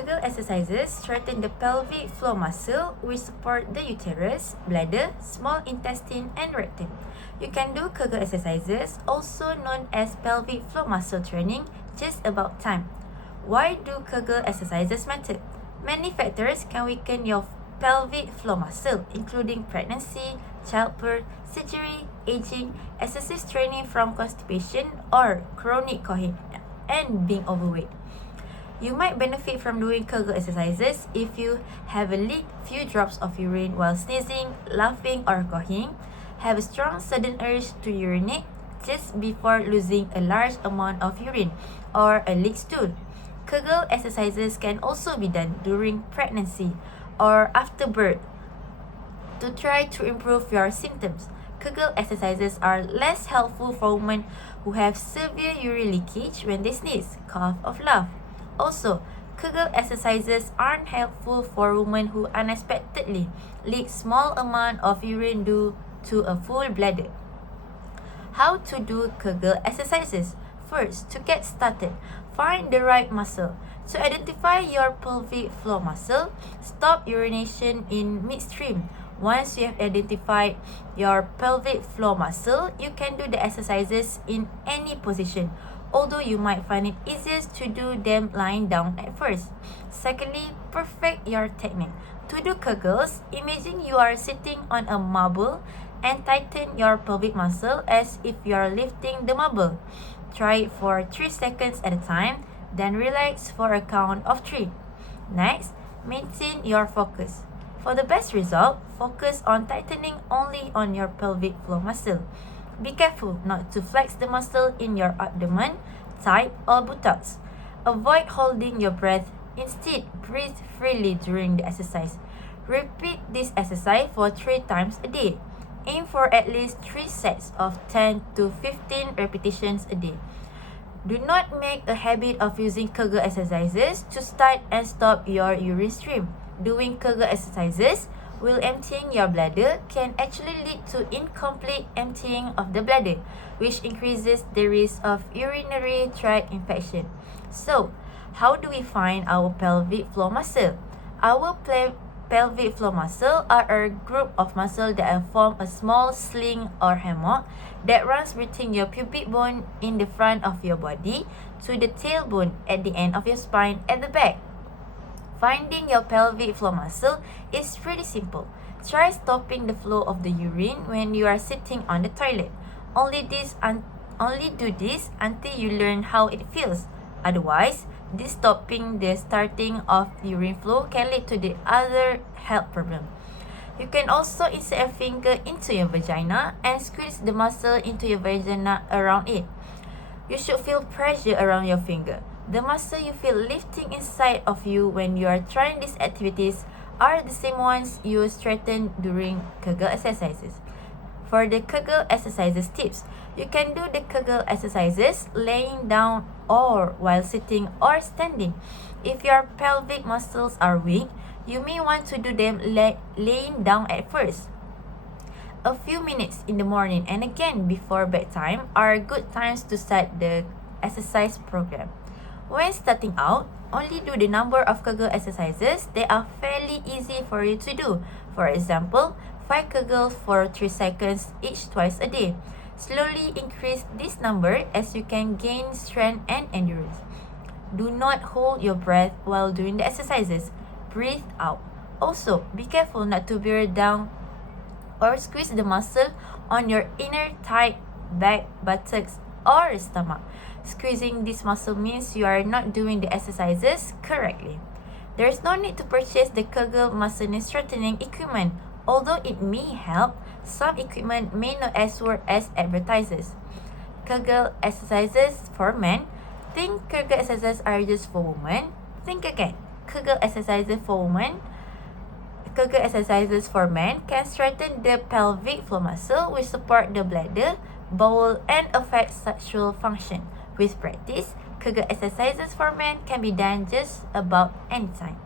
Kegel exercises strengthen the pelvic floor muscle, which support the uterus, bladder, small intestine, and rectum. You can do Kegel exercises, also known as pelvic floor muscle training, just about time. Why do Kegel exercises matter? Many factors can weaken your pelvic floor muscle, including pregnancy, childbirth, surgery, aging, excessive straining from constipation or chronic cough, and being overweight. You might benefit from doing Kegel exercises if you have a leak few drops of urine while sneezing, laughing, or coughing, have a strong sudden urge to urinate just before losing a large amount of urine, or a leak stool. Kegel exercises can also be done during pregnancy or after birth to try to improve your symptoms. Kegel exercises are less helpful for women who have severe urine leakage when they sneeze, cough, or laugh. Also, Kegel exercises aren't helpful for women who unexpectedly leak small amount of urine due to a full bladder. How to do Kegel exercises? First, to get started, find the right muscle. To identify your pelvic floor muscle, stop urination in midstream. Once you have identified your pelvic floor muscle, you can do the exercises in any position, although you might find it easiest to do them lying down at first. Secondly, perfect your technique. To do Kegels, imagine you are sitting on a marble and tighten your pelvic muscle as if you are lifting the marble. Try it for 3 seconds at a time, then relax for a count of 3. Next, maintain your focus. For the best result, focus on tightening only on your pelvic floor muscle. Be careful not to flex the muscle in your abdomen, thigh, or buttocks. Avoid holding your breath. Instead, breathe freely during the exercise. Repeat this exercise for 3 times a day. Aim for at least 3 sets of 10 to 15 repetitions a day. Do not make a habit of using Kegel exercises to start and stop your urine stream. Doing Kegel exercises while emptying your bladder can actually lead to incomplete emptying of the bladder, which increases the risk of urinary tract infection. So, how do we find our pelvic floor muscle? Our pelvic floor muscle are a group of muscles that form a small sling or hammock that runs between your pubic bone in the front of your body to the tailbone at the end of your spine at the back. Finding your pelvic floor muscle is pretty simple. Try stopping the flow of the urine when you are sitting on the toilet. Only do this until you learn how it feels. Otherwise, this stopping the starting of urine flow can lead to the other health problem. You can also insert a finger into your vagina and squeeze the muscle into your vagina around it. You should feel pressure around your finger. The muscle you feel lifting inside of you when you are trying these activities are the same ones you strengthen during Kegel exercises. For the Kegel exercises tips, you can do the Kegel exercises laying down or while sitting or standing. If your pelvic muscles are weak, you may want to do them laying down at first. A few minutes in the morning and again before bedtime are good times to start the exercise program. When starting out, only do the number of Kegel exercises that are fairly easy for you to do. For example, 5 Kegels for 3 seconds each twice a day. Slowly increase this number as you can gain strength and endurance. Do not hold your breath while doing the exercises. Breathe out. Also, be careful not to bear down or squeeze the muscle on your inner thigh, back, buttocks, or stomach. Squeezing this muscle means you are not doing the exercises correctly. There is no need to purchase the Kegel muscle strengthening equipment. Although it may help, some equipment may not as work as advertises. Kegel exercises for men. Think Kegel exercises are just for women? Think again. Kegel exercises for women. Kegel exercises for men can strengthen the pelvic floor muscle, which support the bladder, bowel, and affect sexual function. With practice, Kegel exercises for men can be done just about anytime.